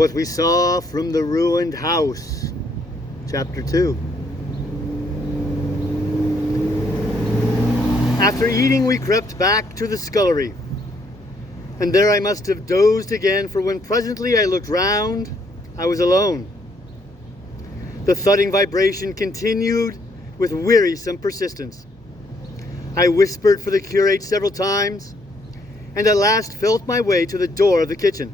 What we saw from the ruined house, chapter 2. After eating, we crept back to the scullery, and there I must have dozed again, for when presently I looked round, I was alone. The thudding vibration continued with wearisome persistence. I whispered for the curate several times, and at last felt my way to the door of the kitchen.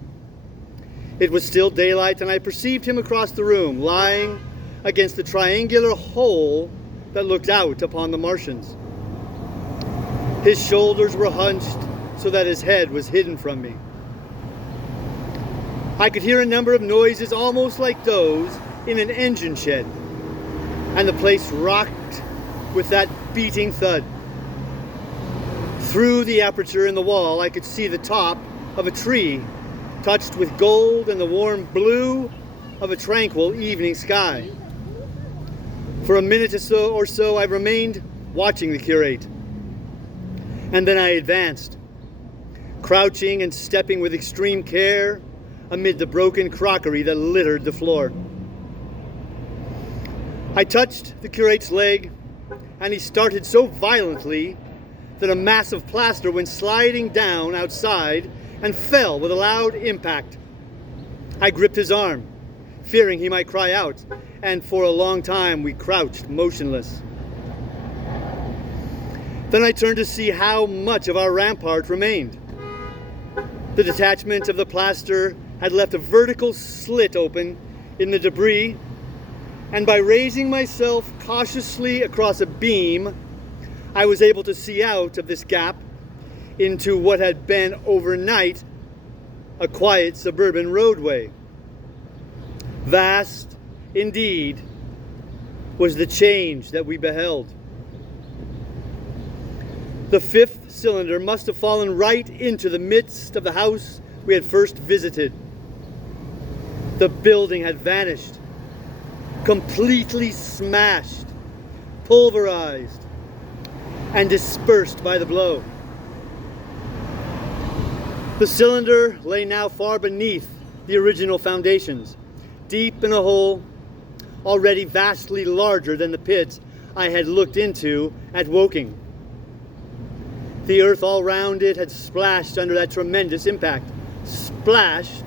It was still daylight, and I perceived him across the room, lying against the triangular hole that looked out upon the Martians. His shoulders were hunched so that his head was hidden from me. I could hear a number of noises almost like those in an engine shed, and the place rocked with that beating thud. Through the aperture in the wall, I could see the top of a tree touched with gold and the warm blue of a tranquil evening sky. For a minute or so I remained watching the curate, and then I advanced, crouching and stepping with extreme care amid the broken crockery that littered the floor. I touched the curate's leg, and he started so violently that a mass of plaster went sliding down outside and fell with a loud impact. I gripped his arm, fearing he might cry out, and for a long time we crouched motionless. Then I turned to see how much of our rampart remained. The detachment of the plaster had left a vertical slit open in the debris, and by raising myself cautiously across a beam, I was able to see out of this gap into what had been overnight a quiet suburban roadway. Vast, indeed, was the change that we beheld. The fifth cylinder must have fallen right into the midst of the house we had first visited. The building had vanished, completely smashed, pulverized, and dispersed by the blow. The cylinder lay now far beneath the original foundations, deep in a hole already vastly larger than the pit I had looked into at Woking. The earth all round it had splashed under that tremendous impact. Splashed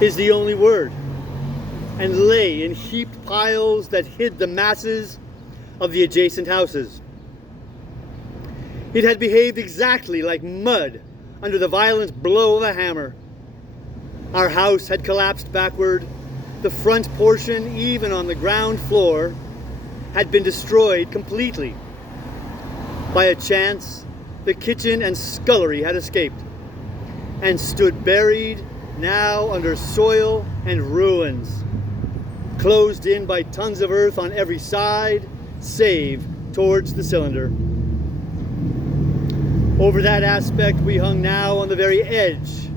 is the only word, and lay in heaped piles that hid the masses of the adjacent houses. It had behaved exactly like mud under the violent blow of a hammer. Our house had collapsed backward. The front portion, even on the ground floor, had been destroyed completely. By a chance, the kitchen and scullery had escaped, and stood buried now under soil and ruins, closed in by tons of earth on every side, save towards the cylinder. Over that aspect we hung now on the very edge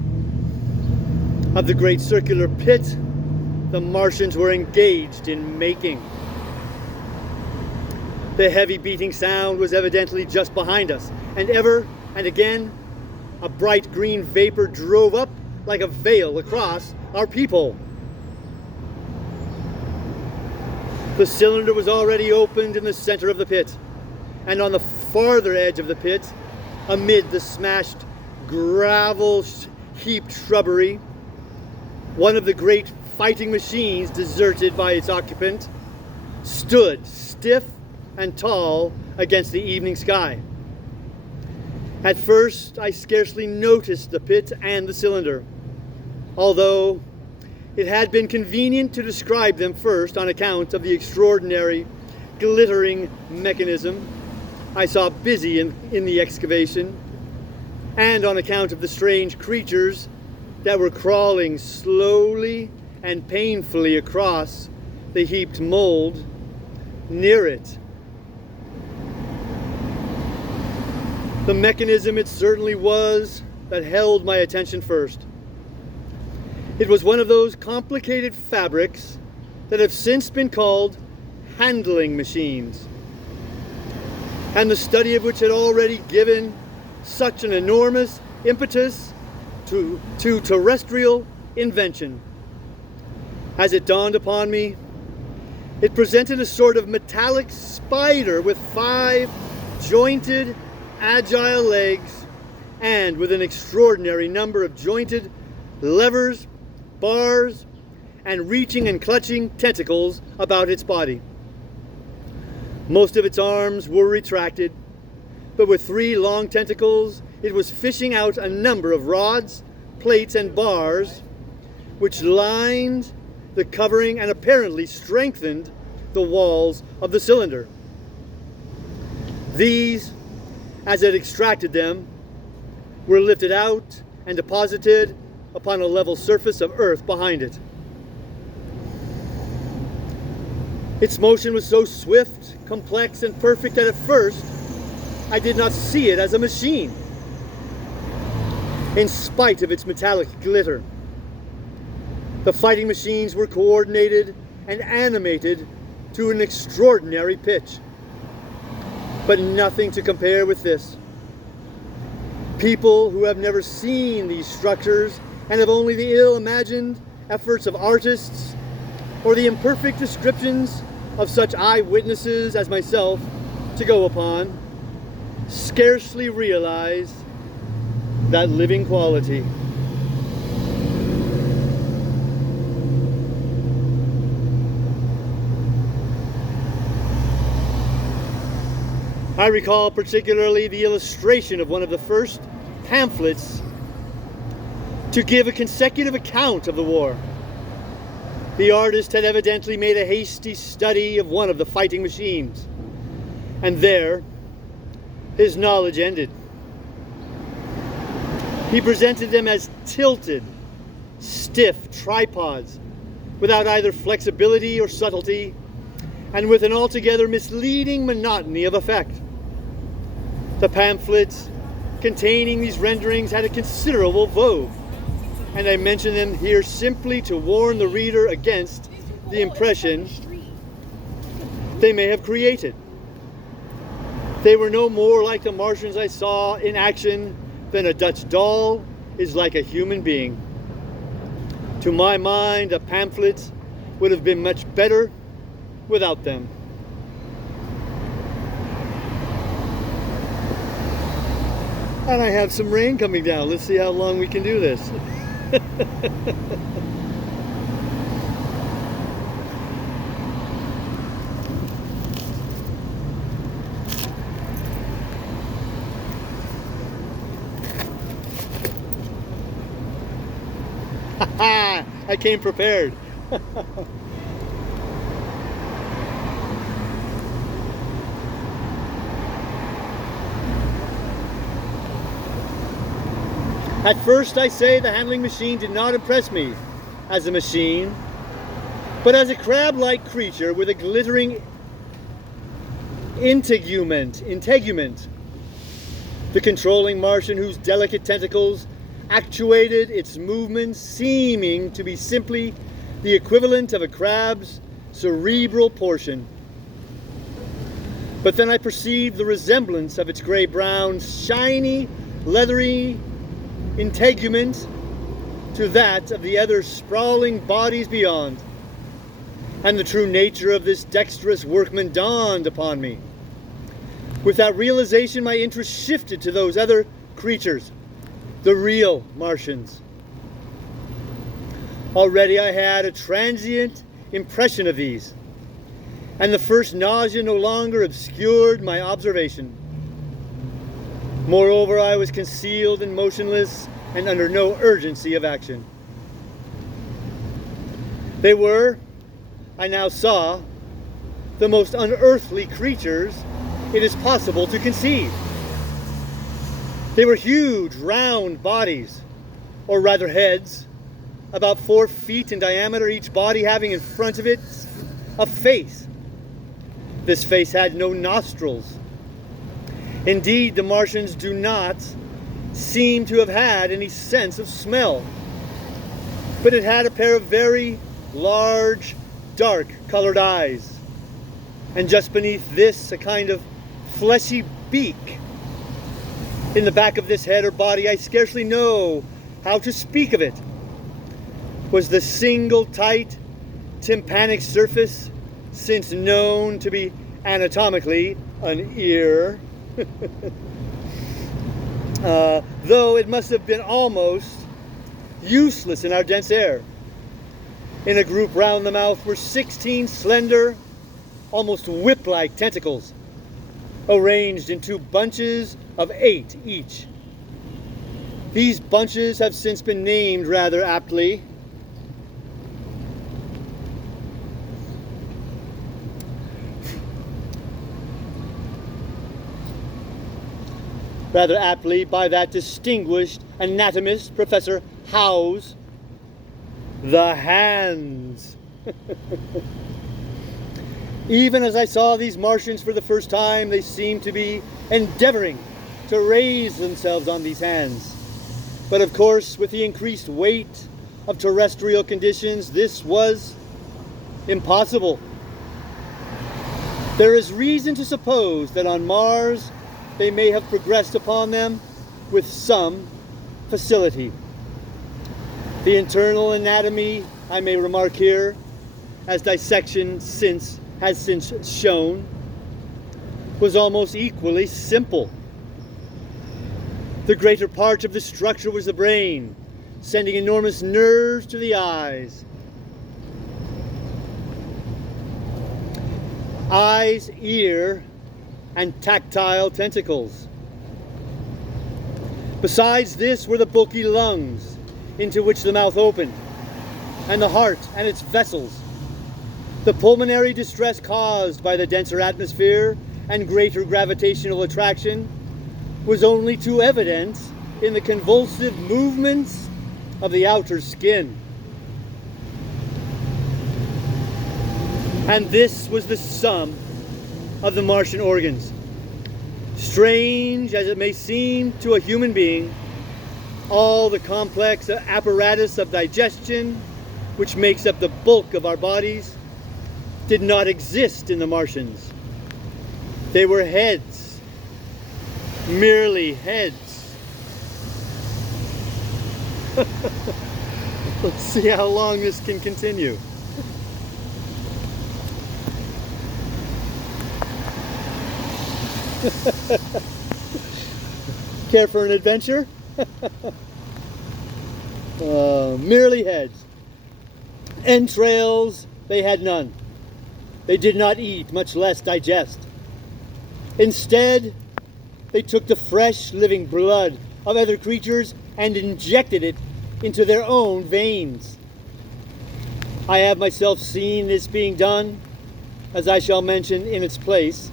of the great circular pit the Martians were engaged in making. The heavy beating sound was evidently just behind us, and ever and again a bright green vapor drove up like a veil across our peephole. The cylinder was already opened in the center of the pit, and on the farther edge of the pit, amid the smashed gravel-heaped shrubbery, one of the great fighting machines deserted by its occupant stood stiff and tall against the evening sky. At first, I scarcely noticed the pit and the cylinder, although it had been convenient to describe them first on account of the extraordinary glittering mechanism I saw busy in the excavation, and on account of the strange creatures that were crawling slowly and painfully across the heaped mold near it. The mechanism it certainly was that held my attention first. It was one of those complicated fabrics that have since been called handling machines, and the study of which had already given such an enormous impetus to terrestrial invention. As it dawned upon me, it presented a sort of metallic spider with 5 jointed, agile legs and with an extraordinary number of jointed levers, bars, and reaching and clutching tentacles about its body. Most of its arms were retracted, but with 3 long tentacles, it was fishing out a number of rods, plates, and bars, which lined the covering and apparently strengthened the walls of the cylinder. These, as it extracted them, were lifted out and deposited upon a level surface of earth behind it. Its motion was so swift, complex, and perfect that at first I did not see it as a machine, in spite of its metallic glitter. The fighting machines were coordinated and animated to an extraordinary pitch, but nothing to compare with this. People who have never seen these structures and have only the ill-imagined efforts of artists or the imperfect descriptions of such eyewitnesses as myself to go upon, scarcely realize that living quality. I recall particularly the illustration of one of the first pamphlets to give a consecutive account of the war. The artist had evidently made a hasty study of one of the fighting machines, and there his knowledge ended. He presented them as tilted, stiff tripods without either flexibility or subtlety, and with an altogether misleading monotony of effect. The pamphlets containing these renderings had a considerable vogue, and I mention them here simply to warn the reader against the impression they may have created. They were no more like the Martians I saw in action than a Dutch doll is like a human being. To my mind, the pamphlets would have been much better without them. And I have some rain coming down. Let's see how long we can do this. I came prepared. At first, I say, the handling machine did not impress me as a machine, but as a crab-like creature with a glittering integument. The controlling Martian whose delicate tentacles actuated its movements, seeming to be simply the equivalent of a crab's cerebral portion. But then I perceived the resemblance of its gray-brown, shiny, leathery integument to that of the other sprawling bodies beyond, and the true nature of this dexterous workman dawned upon me. With that realization, my interest shifted to those other creatures, the real Martians. Already I had a transient impression of these, and the first nausea no longer obscured my observation. Moreover, I was concealed and motionless and under no urgency of action. They were, I now saw, the most unearthly creatures it is possible to conceive. They were huge, round bodies, or rather heads, about 4 feet in diameter, each body having in front of it a face. This face had no nostrils. Indeed, the Martians do not seem to have had any sense of smell, but it had a pair of very large, dark-colored eyes, and just beneath this, a kind of fleshy beak. In the back of this head or body, I scarcely know how to speak of it. was the single tight tympanic surface since known to be anatomically an ear. Though it must have been almost useless in our dense air. In a group round the mouth were 16 slender, almost whip-like tentacles, arranged in 2 bunches of 8 each. These bunches have since been named rather aptly. By that distinguished anatomist, Professor Howes, the hands. Even as I saw these Martians for the first time, they seemed to be endeavoring to raise themselves on these hands. But of course, with the increased weight of terrestrial conditions, this was impossible. There is reason to suppose that on Mars, they may have progressed upon them with some facility. The internal anatomy, I may remark here, as dissection has since shown, was almost equally simple. The greater part of the structure was the brain, sending enormous nerves to the eyes. Eyes, ear, and tactile tentacles. Besides this were the bulky lungs, into which the mouth opened, and the heart and its vessels. The pulmonary distress caused by the denser atmosphere and greater gravitational attraction was only too evident in the convulsive movements of the outer skin. And this was the sum of the Martian organs. Strange as it may seem to a human being, all the complex apparatus of digestion, which makes up the bulk of our bodies, did not exist in the Martians. They were heads, merely heads. Let's see how long this can continue. Care for an adventure? Merely heads. Entrails they had none. They did not eat, much less digest. Instead, they took the fresh living blood of other creatures and injected it into their own veins. I have myself seen this being done, as I shall mention in its place.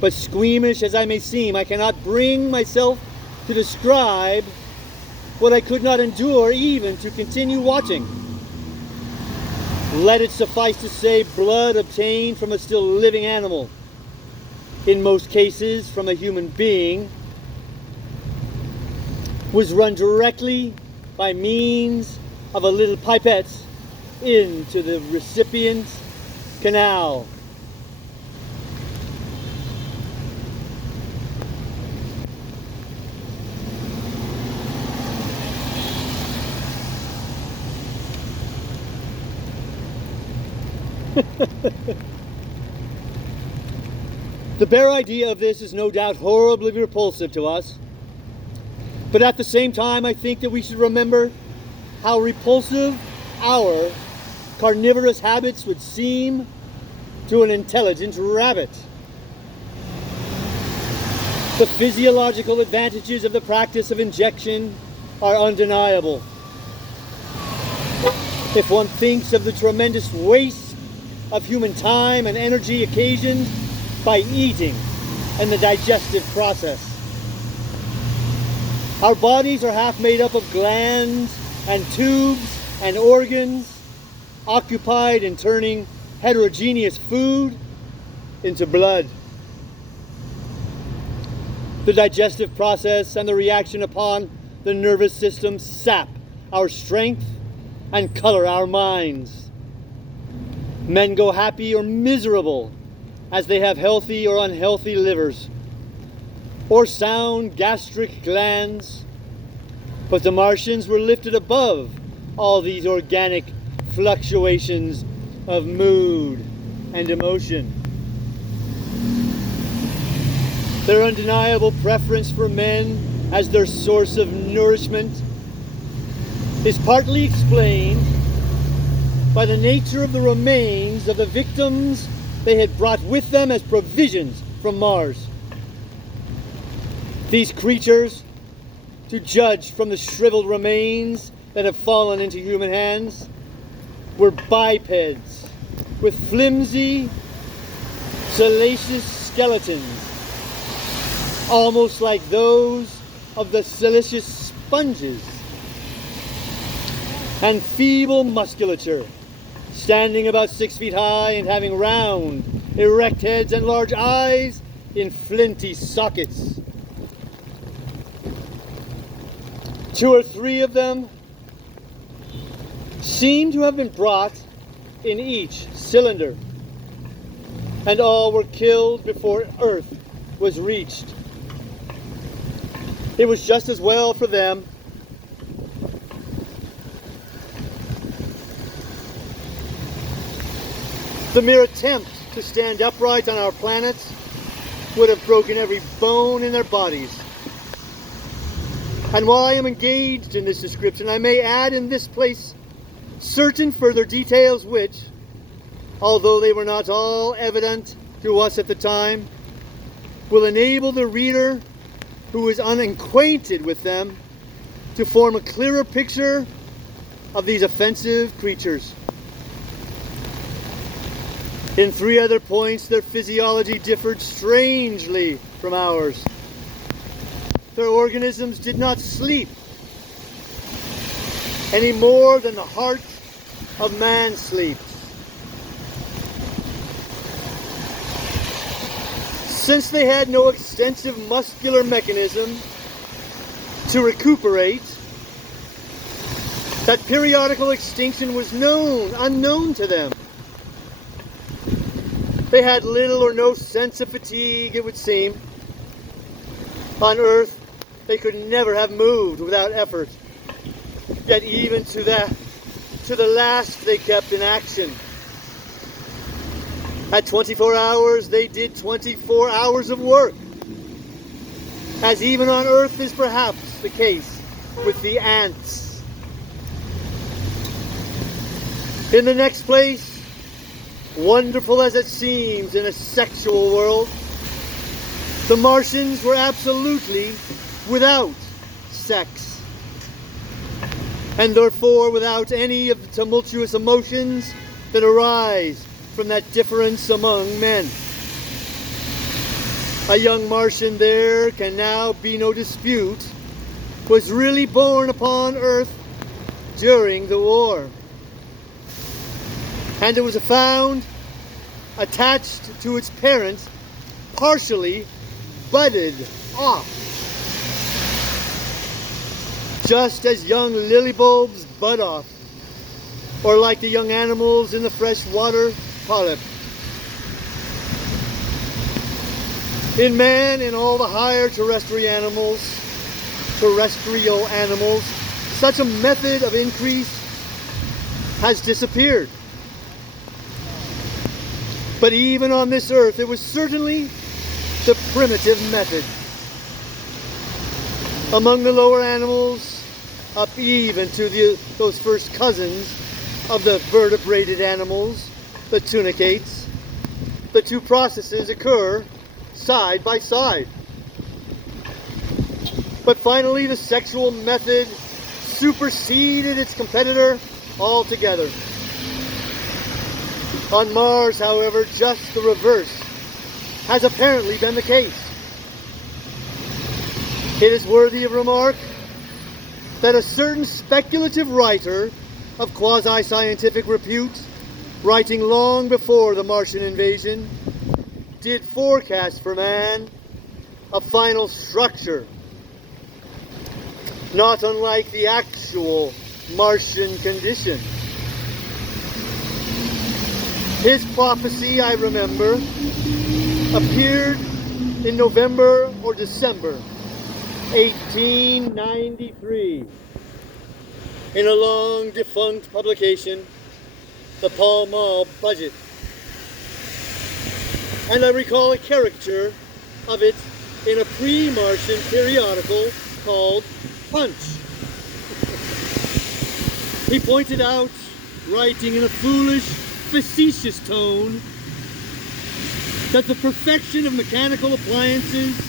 But squeamish as I may seem, I cannot bring myself to describe what I could not endure even to continue watching. Let it suffice to say, blood obtained from a still living animal, in most cases from a human being, was run directly by means of a little pipette into the recipient's canal. The bare idea of this is no doubt horribly repulsive to us, but at the same time I think that we should remember how repulsive our carnivorous habits would seem to an intelligent rabbit. The physiological advantages of the practice of injection are undeniable. If one thinks of the tremendous waste of human time and energy occasioned by eating and the digestive process. Our bodies are half made up of glands and tubes and organs occupied in turning heterogeneous food into blood. The digestive process and the reaction upon the nervous system sap our strength and color our minds. Men go happy or miserable as they have healthy or unhealthy livers or sound gastric glands, but the Martians were lifted above all these organic fluctuations of mood and emotion. Their undeniable preference for men as their source of nourishment is partly explained by the nature of the remains of the victims they had brought with them as provisions from Mars. These creatures, to judge from the shriveled remains that have fallen into human hands, were bipeds with flimsy, salacious skeletons, almost like those of the silicious sponges, and feeble musculature, standing about 6 feet high and having round, erect heads and large eyes in flinty sockets. 2 or 3 of them seemed to have been brought in each cylinder, and all were killed before Earth was reached. It was just as well for them. The mere attempt to stand upright on our planet would have broken every bone in their bodies. And while I am engaged in this description, I may add in this place certain further details which, although they were not all evident to us at the time, will enable the reader who is unacquainted with them to form a clearer picture of these offensive creatures. In 3 other points, their physiology differed strangely from ours. Their organisms did not sleep any more than the heart of man sleeps. Since they had no extensive muscular mechanism to recuperate, that periodical extinction was unknown to them. They had little or no sense of fatigue, it would seem. On Earth, they could never have moved without effort. Yet even to the last they kept in action. At 24 hours, they did 24 hours of work, as even on Earth is perhaps the case with the ants. In the next place, wonderful as it seems in a sexual world, the Martians were absolutely without sex, and therefore without any of the tumultuous emotions that arise from that difference among men. A young Martian, there can now be no dispute, was really born upon Earth during the war. And it was found attached to its parents, partially budded off. Just as young lily bulbs bud off, or like the young animals in the freshwater polyp. In man and all the higher terrestrial animals, such a method of increase has disappeared. But even on this earth, it was certainly the primitive method. Among the lower animals, up even to those first cousins of the vertebrated animals, the tunicates, the 2 processes occur side by side. But finally, the sexual method superseded its competitor altogether. On Mars, however, just the reverse has apparently been the case. It is worthy of remark that a certain speculative writer of quasi-scientific repute, writing long before the Martian invasion, did forecast for man a final structure, not unlike the actual Martian condition. His prophecy, I remember, appeared in November or December 1893. in a long defunct publication, the Pall Mall Budget. And I recall a caricature of it in a pre-Martian periodical called Punch. He pointed out, writing in a foolish, facetious tone, that the perfection of mechanical appliances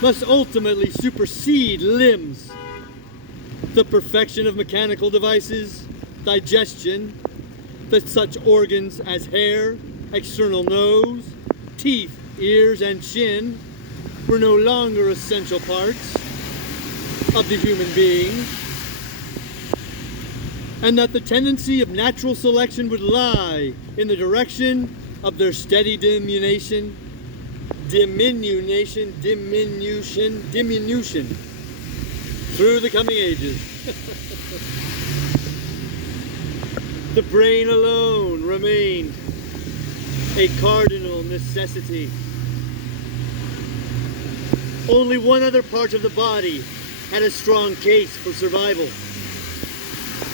must ultimately supersede limbs. The perfection of mechanical devices, digestion, that such organs as hair, external nose, teeth, ears, and chin were no longer essential parts of the human being, and that the tendency of natural selection would lie in the direction of their steady diminution through the coming ages. The brain alone remained a cardinal necessity. Only one other part of the body had a strong case for survival,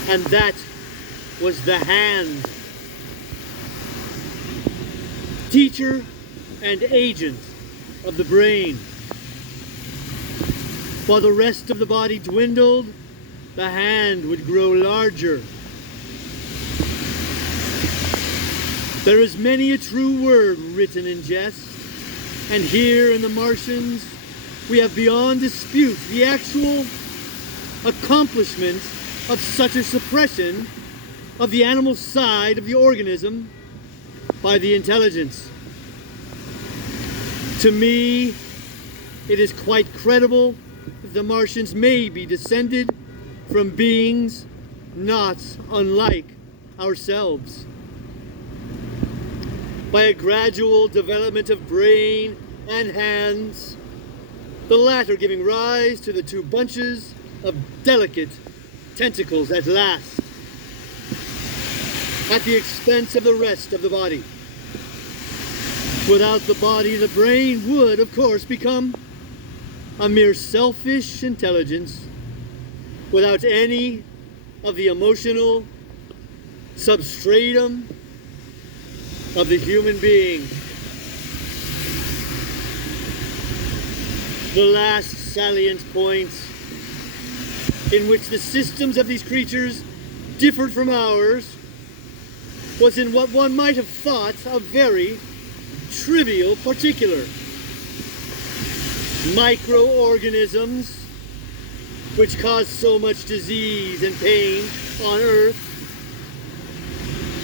and that was the hand. Teacher and agent of the brain. While the rest of the body dwindled, the hand would grow larger. There is many a true word written in jest, and here in the Martians we have beyond dispute the actual accomplishment of such a suppression of the animal side of the organism by the intelligence. To me, it is quite credible that the Martians may be descended from beings not unlike ourselves. By a gradual development of brain and hands, the latter giving rise to the two bunches of delicate tentacles at last, at the expense of the rest of the body. Without the body, the brain would, of course, become a mere selfish intelligence without any of the emotional substratum of the human being. The last salient point in which the systems of these creatures differed from ours was in what one might have thought a very trivial particular. Microorganisms, which cause so much disease and pain on Earth,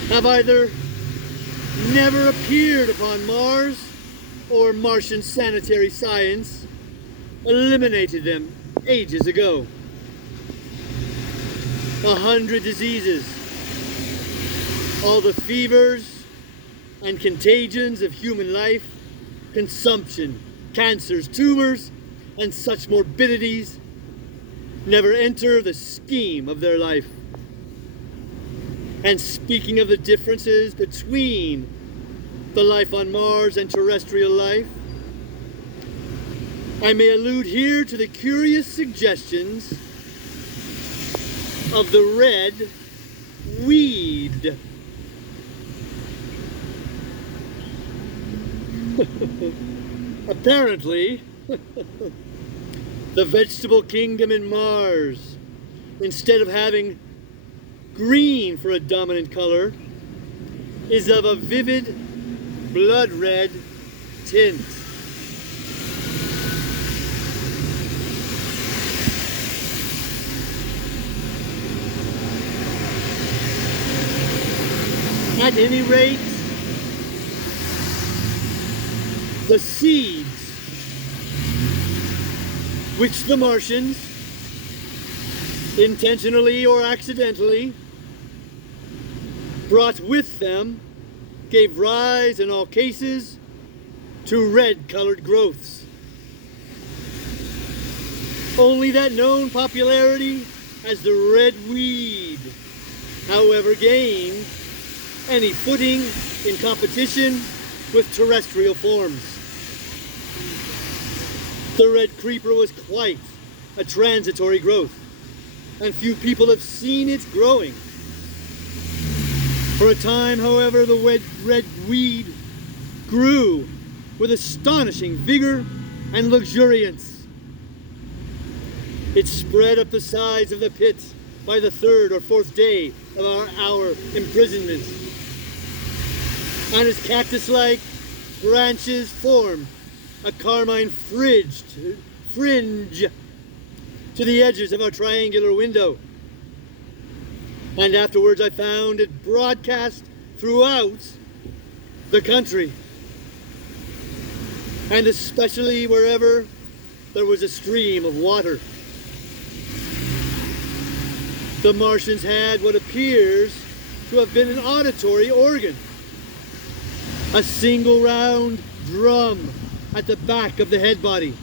have either never appeared upon Mars, or Martian sanitary science eliminated them ages ago. 100 diseases, all the fevers and contagions of human life, consumption, cancers, tumors, and such morbidities never enter the scheme of their life. And speaking of the differences between the life on Mars and terrestrial life, I may allude here to the curious suggestions of the red weed. Apparently, the vegetable kingdom in Mars, instead of having green for a dominant color, is of a vivid blood red tint. At any rate, the seeds which the Martians, intentionally or accidentally, brought with them gave rise in all cases to red-colored growths. Only that known popularity as the red weed, however, gained any footing in competition with terrestrial forms. The red creeper was quite a transitory growth, and few people have seen it growing. For a time, however, the red weed grew with astonishing vigor and luxuriance. It spread up the sides of the pit by the third or fourth day of our imprisonment, and its cactus-like branches formed a carmine fringe to the edges of our triangular window. And afterwards I found it broadcast throughout the country, and especially wherever there was a stream of water. The Martians had what appears to have been an auditory organ, a single round drum at the back of the head body,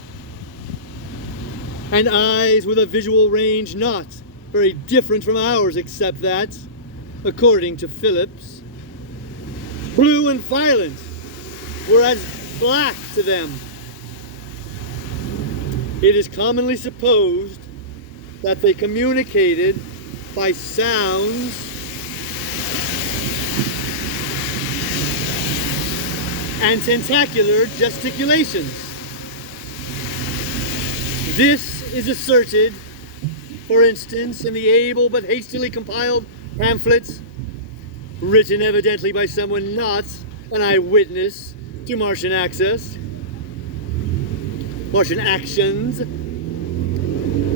and eyes with a visual range not very different from ours, except that, according to Phillips, blue and violet were as black to them. It is commonly supposed that they communicated by sounds and tentacular gesticulations. This is asserted, for instance, in the able but hastily compiled pamphlets, written evidently by someone not an eyewitness to Martian actions,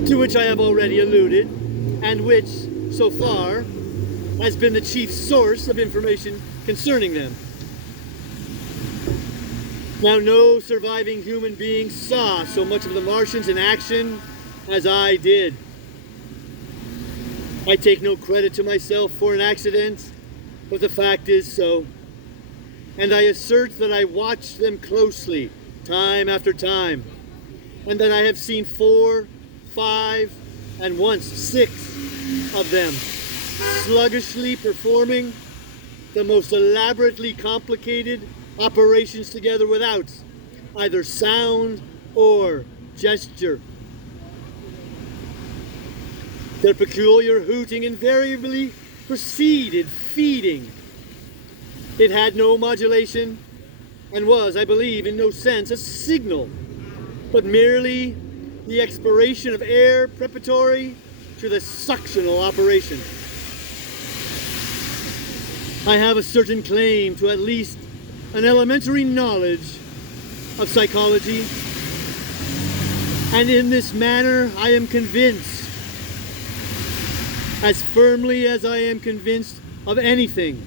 to which I have already alluded, and which, so far, has been the chief source of information concerning them. Now, no surviving human being saw so much of the Martians in action as I did. I take no credit to myself for an accident, but the fact is so. And I assert that I watched them closely, time after time, and that I have seen 4, 5, and once 6 of them sluggishly performing the most elaborately complicated operations together without either sound or gesture. Their peculiar hooting invariably preceded feeding. It had no modulation and was, I believe, in no sense a signal, but merely the expiration of air preparatory to the suctional operation. I have a certain claim to at least an elementary knowledge of psychology, and in this manner I am convinced, as firmly as I am convinced of anything,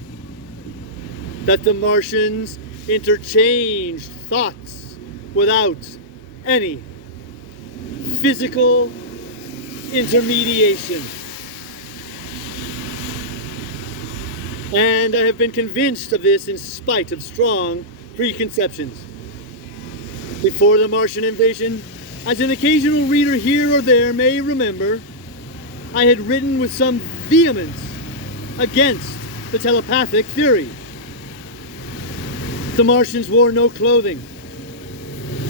that the Martians interchanged thoughts without any physical intermediation. And I have been convinced of this in spite of strong preconceptions. Before the Martian invasion, as an occasional reader here or there may remember, I had written with some vehemence against the telepathic theory. The Martians wore no clothing.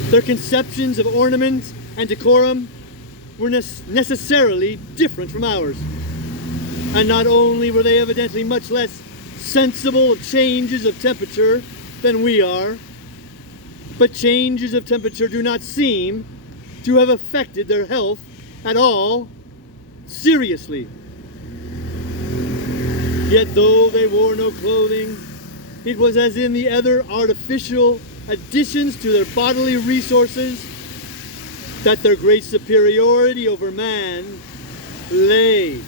Their conceptions of ornament and decorum were necessarily different from ours. And not only were they evidently much less sensible of changes of temperature than we are, but changes of temperature do not seem to have affected their health at all seriously. Yet though they wore no clothing, it was as in the other artificial additions to their bodily resources that their great superiority over man lay.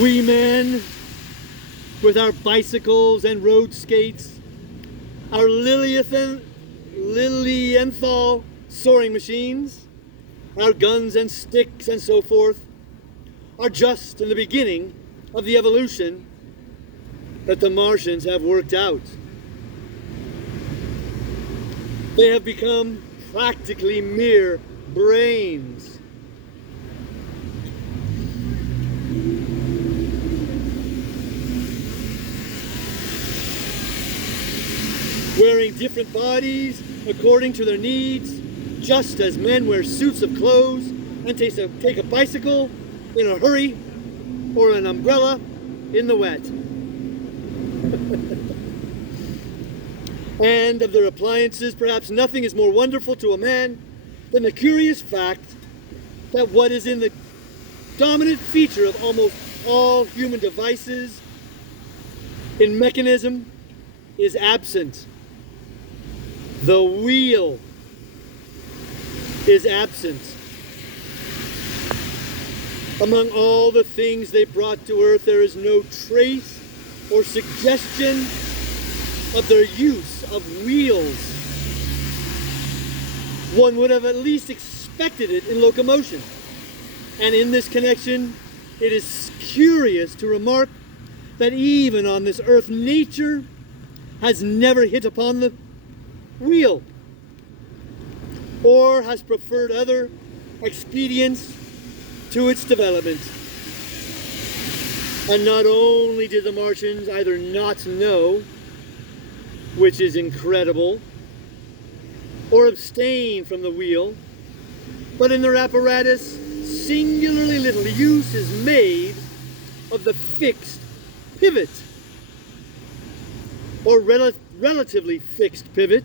We men, with our bicycles and road skates, our Lilienthal soaring machines, our guns and sticks and so forth, are just in the beginning of the evolution that the Martians have worked out. They have become practically mere brains. Wearing different bodies according to their needs, just as men wear suits of clothes and take a bicycle in a hurry or an umbrella in the wet. And of their appliances, perhaps nothing is more wonderful to a man than the curious fact that what is in the dominant feature of almost all human devices in mechanism is absent. The wheel is absent. Among all the things they brought to earth, there is no trace or suggestion of their use of wheels. One would have at least expected it in locomotion. And in this connection, it is curious to remark that even on this earth, nature has never hit upon the wheel, or has preferred other expedients to its development. And not only did the Martians either not know, which is incredible, or abstain from the wheel, but in their apparatus, singularly little use is made of the fixed pivot, or relatively fixed pivot,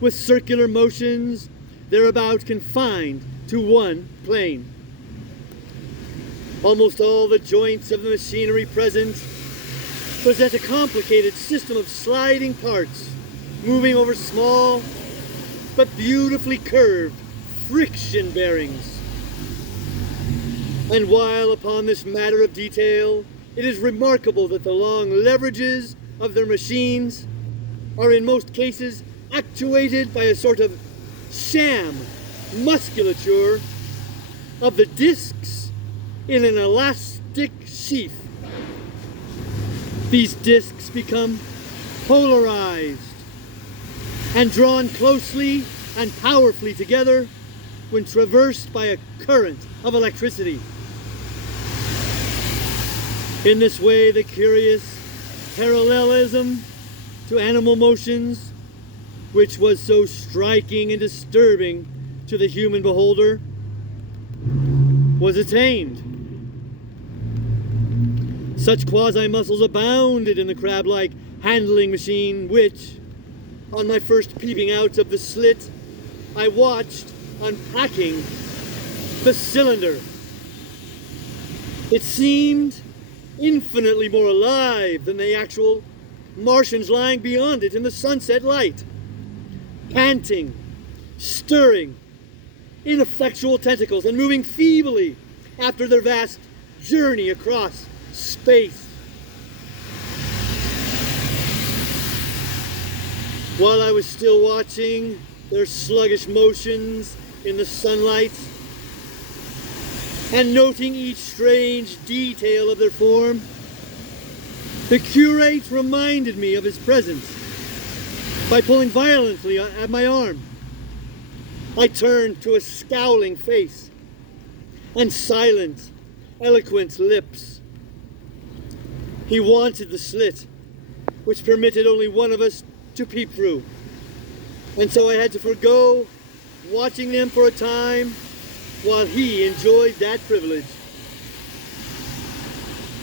with circular motions thereabout confined to one plane. Almost all the joints of the machinery present possess a complicated system of sliding parts, moving over small but beautifully curved friction bearings. And while upon this matter of detail, it is remarkable that the long leverages of their machines are in most cases actuated by a sort of sham musculature of the discs in an elastic sheath. These discs become polarized and drawn closely and powerfully together when traversed by a current of electricity. In this way, the curious parallelism to animal motions, which was so striking and disturbing to the human beholder, was attained. Such quasi-muscles abounded in the crab-like handling machine which, on my first peeping out of the slit, I watched unpacking the cylinder. It seemed infinitely more alive than the actual Martians lying beyond it in the sunset light, panting, stirring, ineffectual tentacles and moving feebly after their vast journey across space. While I was still watching their sluggish motions in the sunlight and noting each strange detail of their form, the curate reminded me of his presence by pulling violently at my arm. I turned to a scowling face and silent, eloquent lips. He wanted the slit, which permitted only one of us to peep through, and so I had to forego watching them for a time while he enjoyed that privilege.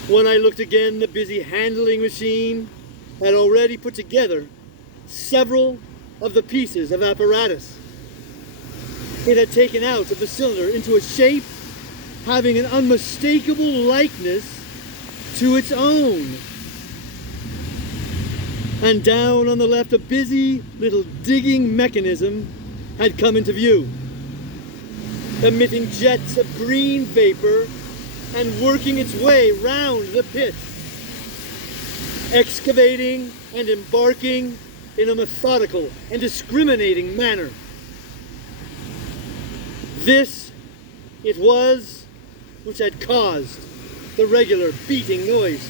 When I looked again, the busy handling machine had already put together several of the pieces of apparatus. It had taken out of the cylinder into a shape having an unmistakable likeness to its own. And down on the left, a busy little digging mechanism had come into view, emitting jets of green vapor and working its way round the pit, excavating and embarking in a methodical and discriminating manner. This it was which had caused the regular beating noise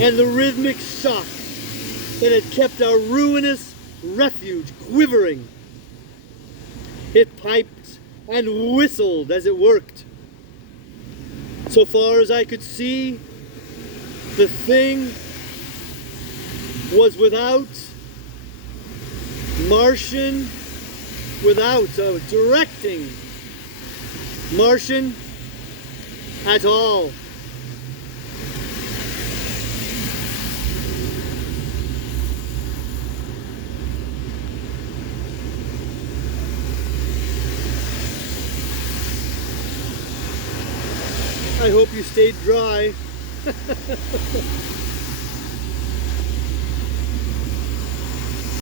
and the rhythmic shock that had kept our ruinous refuge quivering. It piped and whistled as it worked. So far as I could see, the thing was without Martian, without a directing Martian at all. I hope you stayed dry.